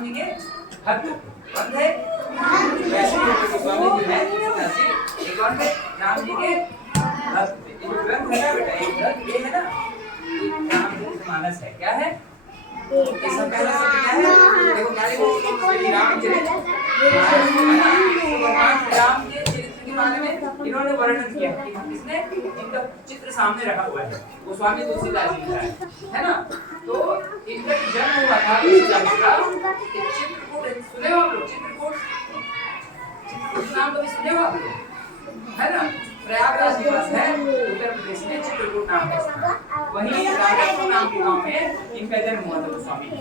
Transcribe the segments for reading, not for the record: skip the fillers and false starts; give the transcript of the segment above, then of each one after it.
राम जी के भक्त भक्त है, वैसे ही गोस्वामी जी है तुलसीदास जी कौन है? राम जी के भक्त। ये ग्रंथ है ना बेटा, ये ग्रंथ ये है ना, रामचरितमानस है। क्या है? इसका पहला शब्द क्या है? देखो क्या लिखो, श्री रामचरित भगवान राम के चरित्र के बारे में इन्होंने वर्णन किया है। किसने? इनका चित्र सामने रखा हुआ है, गोस्वामी तुलसीदास जी का है ना। तो इनका जन्म हुआ था तुलसीदास का चित्रकूट, सुने हो आप लोग? चित्रकूट नाम कभी सुने हो आप लोग? है ना, प्रयागराज के पास है, उत्तर प्रदेश में चित्रकूट नाम है। वहीं राजापुर नाम के गांव में इनका जन्म हुआ था गोस्वामी जी।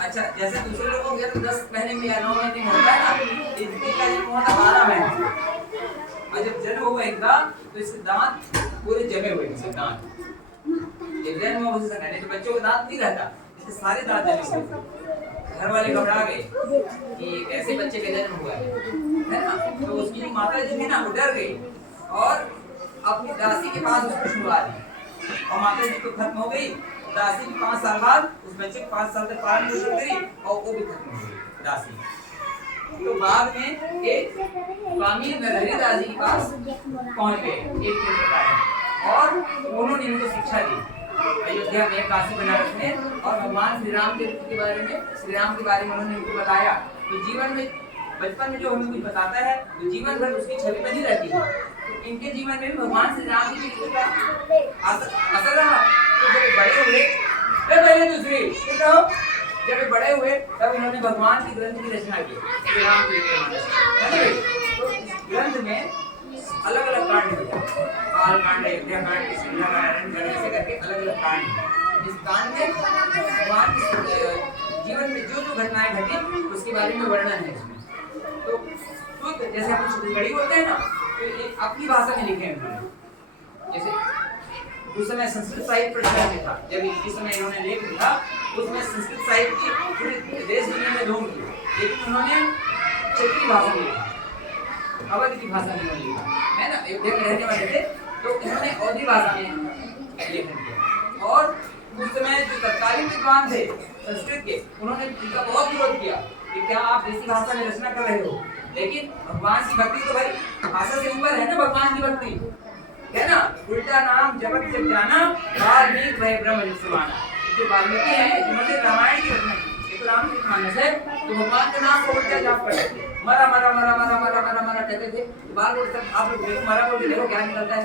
अच्छा, जैसे दूसरे लोगों के 10 महीने में या 9 महीने में होता है ना, इनका जन्म हुआ था 12 महीने। और जब जन्म हुआ इनका तो इसके दांत पूरे जमे हुए, इसके दांत ये जन्म हुआ उसी समय, नहीं तो बच्चों का दांत नहीं रहता, इसके सारे दांत जमे हुए। घर वाले घबरा गए कि कैसे बच्चे का जन्म हुआ है ना। तो उसकी माता जो थी ना वो डर गई और अपनी दासी के पास उसको छुड़वा दी, और माता जी तो खत्म हो गई। दासी भी 5 साल बाद उस बच्चे को 5 साल तक पालन पोषण करी और वो भी खत्म हो गई दासी। तो बाद में एक स्वामी नरहरि दास जी के पास पहुंच गए एक तीर्थकार, और उन्होंने इनको शिक्षा दी अयोध्या में, काशी बनारस में, और भगवान श्री राम के बारे में, श्री राम के बारे में उन्होंने इनको बताया। तो जीवन में बचपन में जो हमें कुछ बताता है तो जीवन भर उसकी छवि बनी रहती है। तो इनके जीवन में भगवान श्री राम की का असर रहा। तो जब बड़े हुए पहले दूसरी जब बड़े हुए तब इन्होंने भगवान की ग्रंथ की रचना की, श्री राम तो ग्रंथ में अलग अलग कांड है, बाल कांड, अयोध्या कांड, किशनगढ़ कांड, ऐसे करके अलग अलग कांड है। इस कांड में भगवान के जीवन में जो जो घटनाएं घटी उसके बारे में वर्णन है इसमें। तो जैसे हम छत्तीसगढ़ी होते हैं ना, तो एक अपनी भाषा में लिखे हैं उन्होंने। जैसे उस समय संस्कृत साहित्य प्रचलन में था, जब इस समय इन्होंने लेख लिखा उसमें संस्कृत साहित्य की पूरी देश दुनिया में धूम थी, लेकिन उन्होंने क्षेत्रीय भाषा में लिखा, अवध की भाषा में लिखा है ना, अयोध्या में रहने वाले थे तो इन्होंने अवधी भाषा में लेखन किया। और उस समय जो तत्कालीन विद्वान थे संस्कृत के, उन्होंने इनका बहुत विरोध किया कि क्या आप देसी भाषा में रचना कर रहे हो। लेकिन भगवान की भक्ति तो भाई भाषा से ऊपर है ना, भगवान की भक्ति है ना। उल्टा नाम जपत जब जाना वाल्मीकि वह ब्रह्म जिस समाना, जो वाल्मीकि है जिन्होंने रामायण की रचना की, ये तो रामचरितमानस है, तो भगवान के नाम को उल्टा जाप करते थे, मरा मरा मरा मरा मरा मरा मरा कहते थे। बार बार सब आप लोग देखो, मरा बोल के देखो क्या निकलता है,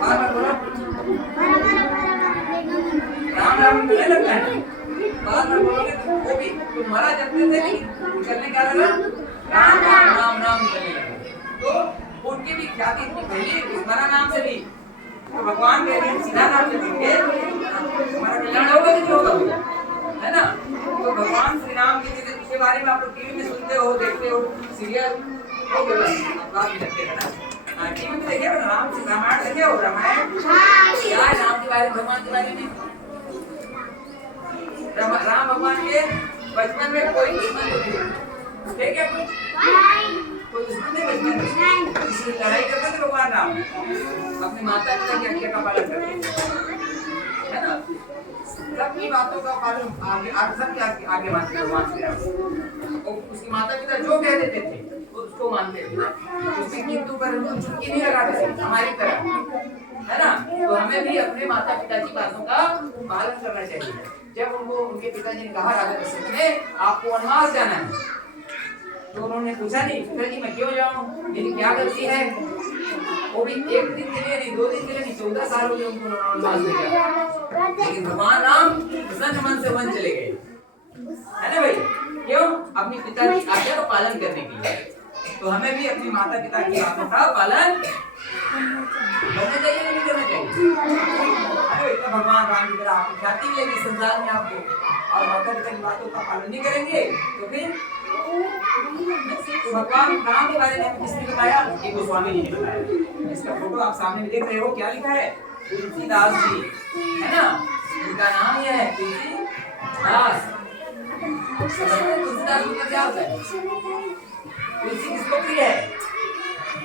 बार बार बोलो राम राम नहीं लगता है, बार बार बोलोगे तो वो भी तो मरा जपते थे, लेकिन चलने क्या लगा राम राम राम राम निकलने लगा। तो उनकी भी ख्याति इतनी फैली स्मरण नाम से भी, तो भगवान के लिए सीधा नाम से देंगे हमारा कल्याण होगा कि नहीं होगा, है ना। तो भगवान श्री राम के बारे में आप लोग टीवी में सुनते हो, देखते हो, सीरियल हो गया बात भी लगते है ना, टीवी में देखे हो राम से रामायण देखे हो, रामायण क्या है राम के बारे में, भगवान के बारे में। राम भगवान के बचपन में कोई दुश्मन नहीं थे क्या, कोई दुश्मन नहीं बचपन में, इसलिए लड़ाई करते थे भगवान राम, अपने माता पिता की आज्ञा का पालन करते है ना, सबकी बातों का पालन आगे सबके आगे मानते भगवान श्री राम। और उसकी माता पिता जो कह देते थे उसको मानते थे, उसकी किंतु पर चुटकी नहीं लगाते थे हमारी तरह, है ना। तो हमें भी अपने माता पिता की बातों का पालन करना चाहिए। जब उनको उनके पिताजी ने कहा राजा दशरथ ने आपको वनवास जाना है, तो उन्होंने पूछा नहीं पिताजी मैं क्यों जाऊं, मेरी क्या गलती है। वो भी एक दिन के लिए नहीं, 2 दिन के लिए नहीं, 14 साल हो गए उनको वनवास भेजा, लेकिन भगवान राम प्रसन्न मन से वन चले गए, है ना भाई। क्यों? अपने पिता की आज्ञा का पालन करने के लिए। तो हमें भी अपने माता पिता की बातों का पालन करना चाहिए, नहीं करना चाहिए। अरे इतना भगवान राम की तरह आपको ख्याति मिलेगी संसार में आपको, और माता पिता की बातों का पालन नहीं करेंगे तो फिर तो भगवान राम के बारे में किसने बताया, ये गोस्वामी जी ने बताया। इसका फोटो आप सामने में देख रहे हो, क्या लिखा है, तुलसीदास जी, है ना, इनका नाम यह है तुलसीदास। तुलसीदास मतलब क्या होता है, तुलसी किसको प्रिय है,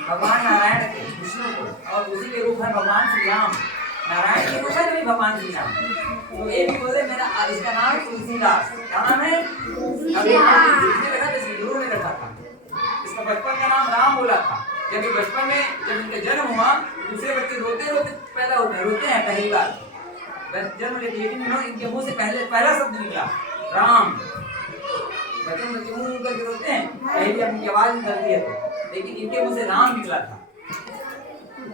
भगवान नारायण के, विष्णु को, और उसी के रूप है भगवान श्री राम, नारायण जी रूप है तो भगवान श्री राम। तो ये भी बोले मेरा इसका नाम तुलसीदास। क्या नाम है? अभी इसने रखा था, इसके गुरु ने रखा था। इसका बचपन का नाम राम बोला था। जब ये बचपन में जब इनका जन्म हुआ, दूसरे बच्चे रोते रोते पैदा होते हैं, रोते हैं पहली बार जन्म लेते, लेकिन इनके मुंह से पहला शब्द निकला राम। बच्चे मुंह करके रोते हैं, पहली अपनी आवाज निकलती है तो, लेकिन इनके मुंह से राम निकला था,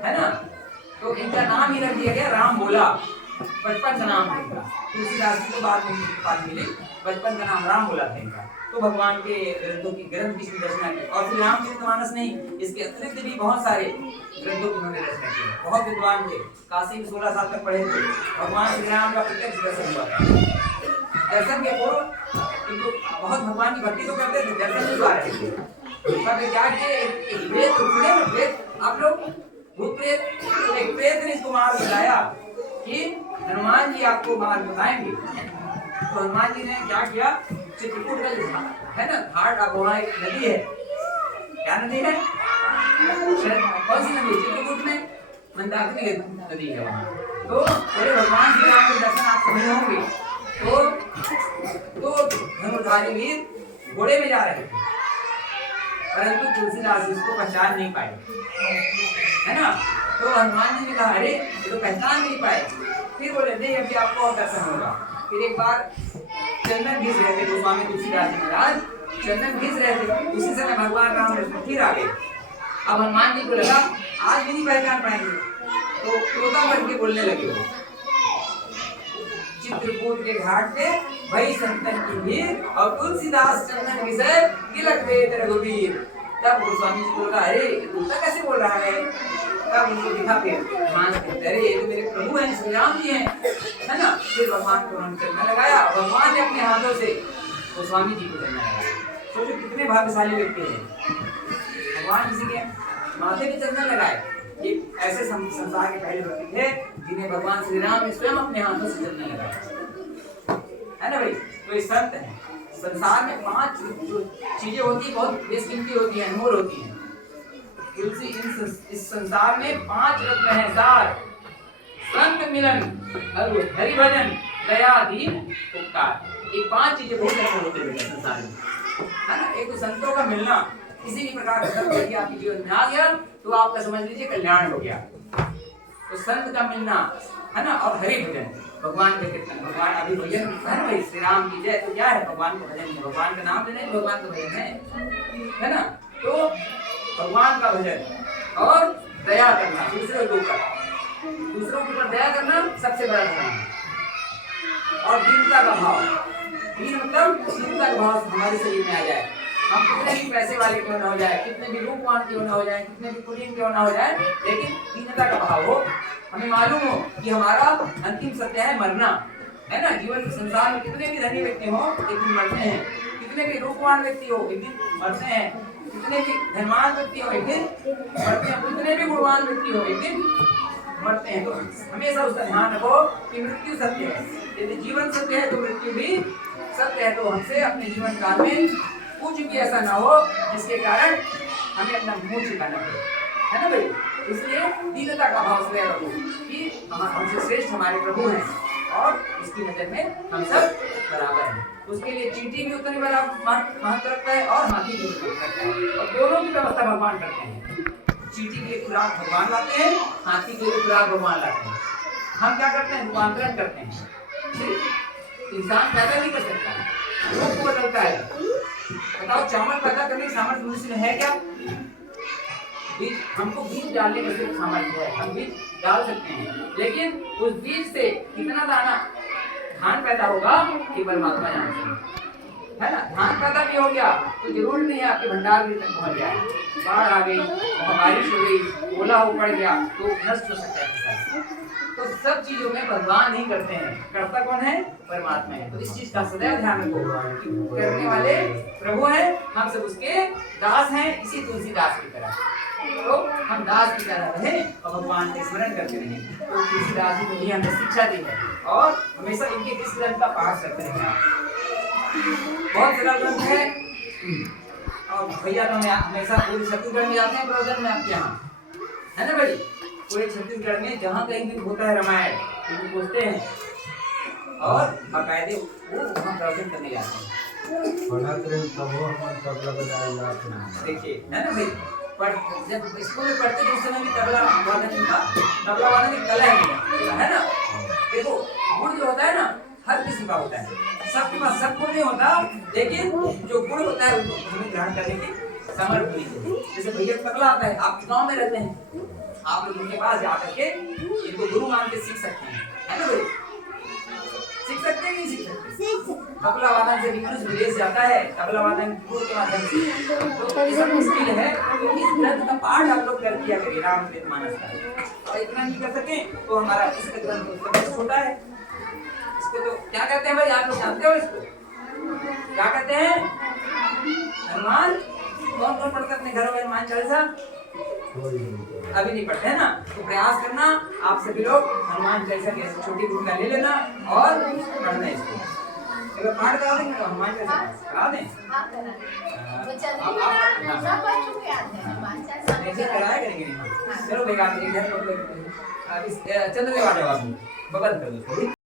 है ना। तो इनका नाम ही रख दिया गया राम बोला, बचपन का नाम था इनका। तुलसीदास जी को बाद में पाठ मिली, बचपन का नाम राम बोला था इनका। तो भगवान के ग्रंथों की रचना की। और श्री रामचरितमानस नहीं, इसके अतिरिक्त भी बहुत सारे ग्रंथों की उन्होंने रचना की। बहुत विद्वान थे, काशी में 16 साल तक पढ़े थे। भगवान श्री राम का प्रत्यक्ष दर्शन हुआ था। दर्शन के पूर्व इनको बहुत भगवान की भक्ति तो करते थे, दर्शन नहीं पा रहे थे। पर क्या किए, आप लोग भूत प्रेत, एक प्रेत ने इसको मार्ग बताया कि हनुमान जी आपको मार्ग बताएंगे। तो हनुमान जी ने क्या किया, चित्रकूट का जो है ना घाट, अब वहाँ एक नदी है। क्या नदी है? कौन सी नदी? चित्रकूट में मंदाकिनी नदी है वहाँ। तो बोले भगवान श्री राम के दर्शन आपको नहीं होंगे। तो धनुर्धारी वीर घोड़े में जा रहे थे, परंतु तुलसीदास इसको पहचान नहीं पाए, है ना। तो हनुमान जी ने कहा अरे ये तो पहचान नहीं पाए। फिर बोले नहीं अभी आपको और दर्शन होगा। फिर एक बार चंदन घिस रहे थे गोस्वामी तुलसीदास जी महाराज, चंदन घिस रहे थे, उसी समय भगवान राम फिर आ गए। अब हनुमान जी को लगा आज भी नहीं पहचान पाएंगे, तो तोता बन के बोलने लगे वो, चित्रकूट के घाट पे भई संतन की भीड़ और तुलसीदास चंदन घिसे तिलक वेद रघुवीर। तब गोस्वामी जी को लगा अरे तोता कैसे बोल रहा है। तब उनको दिखा, फिर अरे ये तो मेरे प्रभु हैं, श्री राम जी हैं, है ना। फिर भगवान को उन्होंने चलना लगाया, भगवान ने अपने हाथों से गोस्वामी जी को चलना लगाया। सोचो कितने भाग्यशाली व्यक्ति हैं, भगवान किसी के माथे पे चंदन लगाए। ये ऐसे संसार के पहले व्यक्ति थे जिन्हें भगवान श्री राम ने स्वयं अपने हाथों से चंदन लगाया, है ना भाई। तो ये संत है। संसार में 5 चीजें होती, बहुत बेशकीमती होती हैं, अनमोल होती हैं। तुलसी इस संसार में 5 रत्न हैं, सार संत मिलन, हरि भजन, दया, दीन, उपकार। ये 5 चीजें बहुत अनमोल होते हैं संसार में, है ना। एक तो संतों का मिलना, किसी भी प्रकार का संत यदि आपके जीवन में आ गया तो आपका समझ लीजिए कल्याण हो गया। तो संत का मिलना, है ना। और हरि भजन, भगवान के कीर्तन, भगवान अभी भजन है ना भाई, श्री राम की जय। तो क्या है भगवान का भजन है, भगवान का नाम लेना भगवान का भजन है ना। तो भगवान का भजन और दया करना, दूसरों के ऊपर दया करना सबसे बड़ा धर्म है। और दीनता का भाव, दीन मतलब दीनता का भाव हमारे शरीर में आ जाए। हम कितने भी पैसे वाले क्यों ना हो जाए, कितने भी रूपवान क्यों ना हो जाए, कितने भी कुलीन क्यों ना हो जाए, लेकिन दीनता का भाव हो। हमें मालूम हो कि हमारा अंतिम सत्य है मरना, है ना। जीवन संसार में कितने भी धनी व्यक्ति हो एक दिन मरते हैं, कितने भी रूपवान व्यक्ति हो एक दिन मरते हैं, कितने भी धनवान व्यक्ति हो एक दिन मरते हैं, कितने भी गुणवान व्यक्ति हो एक दिन मरते हैं। तो हमेशा उसका ध्यान रखो कि मृत्यु सत्य है। यदि जीवन सत्य है तो मृत्यु भी सत्य है। तो हमसे अपने जीवन काल में कुछ भी ऐसा ना हो जिसके कारण हमें अपना मुंह छिपाना पड़े, है ना भाई। इसलिए दीनता का भाव से रखो कि हमसे श्रेष्ठ हमारे प्रभु हैं और इसकी नजर में हम सब बराबर हैं। उसके लिए चींटी भी उतनी बड़ा महत्व रखता है और हाथी भी उतना रखता है, और दोनों की व्यवस्था भगवान करते हैं। चींटी के लिए खुराक भगवान लाते हैं, हाथी के लिए खुराक भगवान लाते हैं। हम क्या करते हैं, रूपांतरण करते हैं। इंसान पैदा नहीं कर सकता, रूप बदलता है। बताओ चावल पैदा करने की सामर्थ्य मनुष्य में है क्या? बीज, हमको बीज डालने का सिर्फ सामर्थ्य है, हम बीज डाल सकते हैं, लेकिन उस बीज से कितना दाना धान पैदा होगा ये परमात्मा जानते हैं, है ना। धान पैदा भी हो गया तो जरूर नहीं है आपके भंडार तक पहुंच जाए। बाढ़ आ गई, बारिश हो गई, ओला हो पड़ गया तो नष्ट हो सकता है। तो सब चीजों में भगवान ही करते हैं, करता कौन है? परमात्मा है। तो इस चीज का सदैव ध्यान रखो कि करने वाले प्रभु हैं, हम सब उसके दास हैं, इसी तुलसीदास की तरह। तो हम दास की तरह रहें और भगवान का स्मरण करते रहें। तो तुलसीदास जी ने हमें शिक्षा दी है और हमेशा इनके किस ग्रंथ का पाठ करते रहें। बहुत सरल ग्रंथ है और भैया तो हमेशा पूरी छत्तीसगढ़ में जाते हैं प्रवचन में आपके यहाँ, है ना भाई। पूरे छत्तीसगढ़ में जहाँ कहीं भी होता है रामायण तो पूछते हैं और बाकायदे वो वहाँ प्रवचन करने जाते हैं। देखिए है ना भाई, पर जब स्कूल में पढ़ते थे उस समय भी तबला वादन का तबला वादन की कला है ना। देखो गुण जो होता है ना हर किसी का होता है, सबके पास सब गुण नहीं होता, लेकिन जो गुण होता है उसको हमें ग्रहण करने की समर्थ होनी चाहिए। जैसे भैया तबला आता है, आपके गांव में रहते हैं, आप लोग उनके पास जाकर के इनको गुरु मान के सीख सकते हैं, है ना भाई? सीख सकते हैं नहीं सीख सकते? तबला वादन से भी मनुष्य विदेश जाता है, तबला वादन गुरु के माध्यम से। तो ये सब मुश्किल है, तो इस ग्रंथ का पाठ आप लोग कर दिया करिए रामचरितमानस का। और इतना नहीं कर सके तो हमारा इसका ग्रंथ सबसे छोटा है। इसको तो क्या कहते हैं भाई, आप लोग जानते हो इसको क्या कहते हैं? हनुमान। कौन कौन पढ़ता है अपने घरों में हनुमान चालीसा? अभी नहीं पढ़ते है ना, तो प्रयास करना आप सभी लोग हनुमान चालीसा की ऐसी छोटी भूमिका ले लेना और पढ़ना इसको। अगर पाठ करा देंगे तो हनुमान चालीसा करा दें। कराया करेंगे नहीं। चलो भैया आप इधर चंद्र के बारे में बगल कर दो।